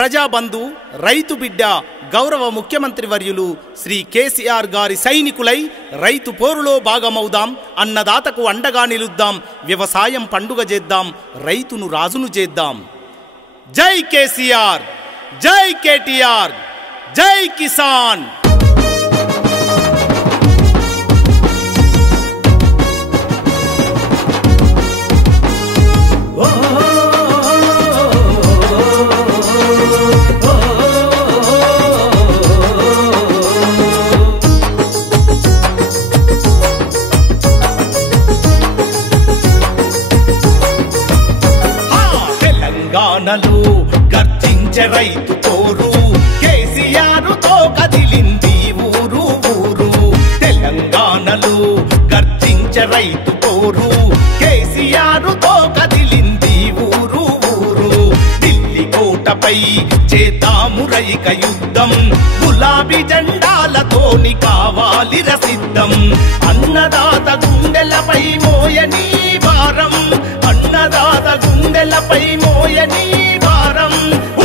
ప్రజాబంధు రైతు బిడ్డ గౌరవ ముఖ్యమంత్రి వర్యులు శ్రీ కేసీఆర్ గారి సైనికులై రైతు పోరులో భాగమవుదాం, అన్నదాతకు అండగా నిలుద్దాం, వ్యవసాయం పండుగ చేద్దాం, రైతును రాజును చేద్దాం. జై కేసీఆర్, జై కేటీఆర్, జై కిసాన్. తెలంగాణలో గర్జించే రైతు పోరు, కేసీఆర్తో కదిలింది ఊరు ఊరు. తెలంగాణలో గర్జించే రైతు పోరు, కేసీఆర్తో కదిలింది ఊరు ఊరు. ఢిల్లీ కోటపై చేద్దాము రైక యుద్ధం, గులాబీ జెండాలతోని కావాలి రసిద్ధం. అన్నదాత గుండెలపై మోయని భారం, అన్నదాత గుండెలపై మోయని భారం.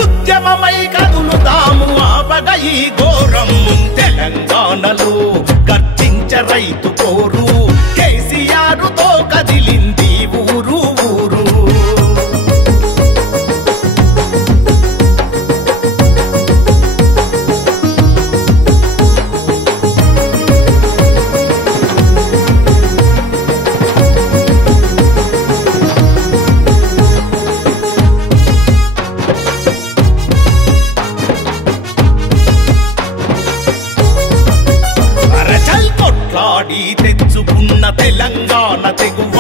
ఉద్యమమై కదులుతాము ఆపగ ఈ ఘోరం. తెలంగాణలో గర్జించే రైతు పోరు, కేసీఆర్తో కదిలింది ఊరు ఊరు. తెచ్చుకున్న తెలంగాణ తెగువ,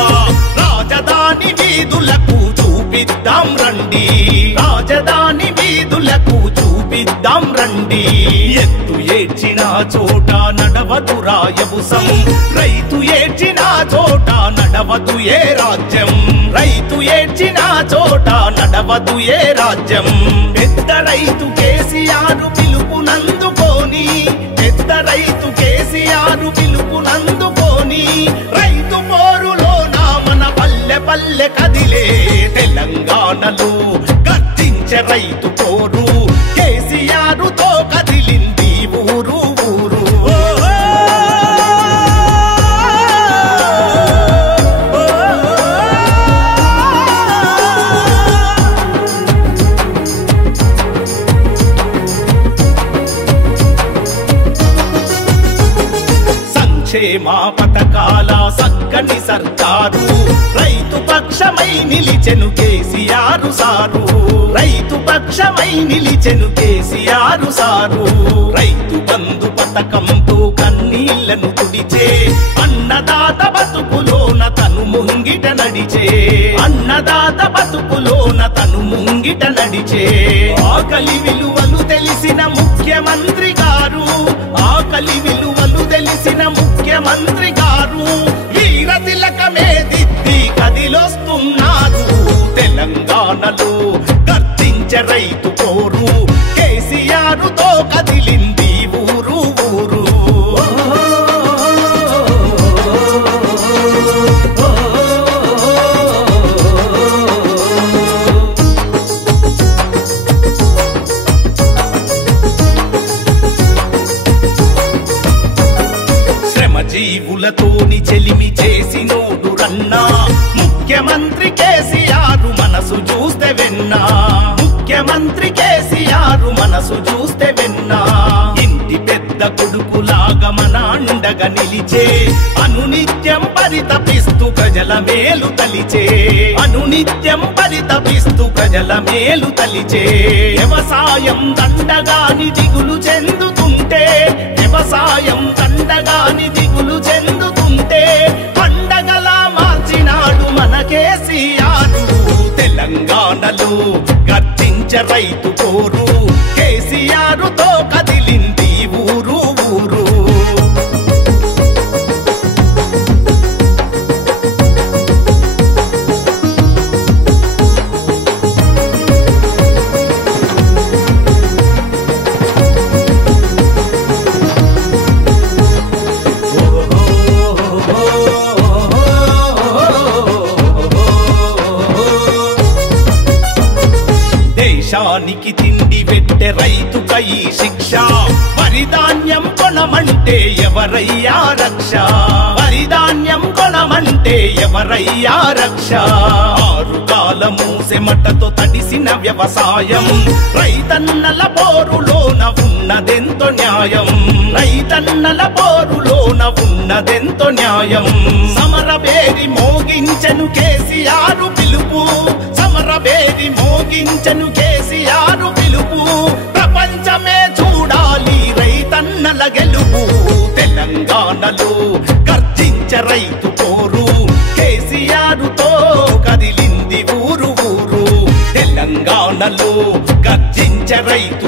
రాజధాని వీధులకు చూపిద్దాం రండి, రాజధాని వీధులకు చూపిద్దాం రండి. ఎత్తు ఏడ్చిన చోట నడవదు రాయబుసం, రైతు ఏడ్చిన చోట నడవదు ఏ రాజ్యం, రైతు ఏడ్చిన చోట నడవదు ఏ రాజ్యం. పెద్ద రైతు కేసీఆర్ పిలుపునందుకోని, పెద్ద రైతు కేసీఆర్ పిలుపునందుకోని, రైతు పోరులో నా మన పల్లె పల్లె కదిలే. తెలంగాణలో గర్జించే రైతు పోరు, కేసీఆర్తో కదిలింది ఊరు ఊరు. సంక్షేమ పథకాల సక్కని సర్కారు, రైతు పక్షమై నిలిచెను కేసీఆర్ సారు, రైతు పక్షమై నిలిచెను కేసీఆర్ సారు. రైతు బంధు పథకంతో కన్నీళ్లను తుడిచే, అన్నదాత బతుకులోన తను ముంగిట నడిచే, అన్నదాత బతుకులోన తను ముంగిట నడిచే. ఆకలి విలువలు తెలిసిన ముఖ్యమంత్రి గారు, ఆకలి విలువలు తెలిసిన ముఖ్యమంత్రి గారు, వీర తిలకమే దిద్ది కదిలొస్తున్నారు. తెలంగాణలో గర్జించే రైతు పోరు, కేసీఆర్తో కదిలింది ఊరు ఊరు. జీవులతోని చెలిమి చేసినోడు రన్నా, ముఖ్యమంత్రి కేసీఆర్ మనసు చూస్తే వెన్నా, ముఖ్యమంత్రి కేసీఆర్ మనసు చూస్తే వెన్నా. ఇంటి పెద్ద కొడుకులాగా మన అండగా నిలిచే, అనునిత్యం పరితపిస్తూ ప్రజల మేలు తలిచే, అనునిత్యం పరితపిస్తూ ప్రజల మేలు తలిచే. వ్యవసాయం దండగాని దిగులు చెందుతుంటే, వ్యవసాయం దండగాని దిగులు చెందుతుంటే, పండగలా మార్చినాడు మన కేసీఆర్. తెలంగాణలో గర్జించే రైతు పోరు, కేసీఆర్తో కదిలింది ఊరు ఊరు. దేశానికి తిండి కొనమంటే రైతుకై శిక్ష వరిధాన్యం కొనమంటే ఎవరయ్యా రక్ష వరిధాన్యం కొనమంటే ఎవరయ్యా రక్ష ఆరుగాలము చెమటతో తడిసిన వ్యవసాయం రైతన్నల పోరులోన ఉన్నదెంతో న్యాయం రైతన్నల పోరులోన ఉన్నదెంతో న్యాయం సమరవేది మోగించెను కేసీఆర్ పిలుపు సమరవేది మోగించెను కేసీఆర్ పిలుపు ప్రపంచమే చూడాలి రైతన్నల గెలుపు తెలంగాణలో గర్జించే రైతు పోరు కేసీఆర్తో కదిలింది ఊరు ఊరు తెలంగాణలో గర్జించే రైతు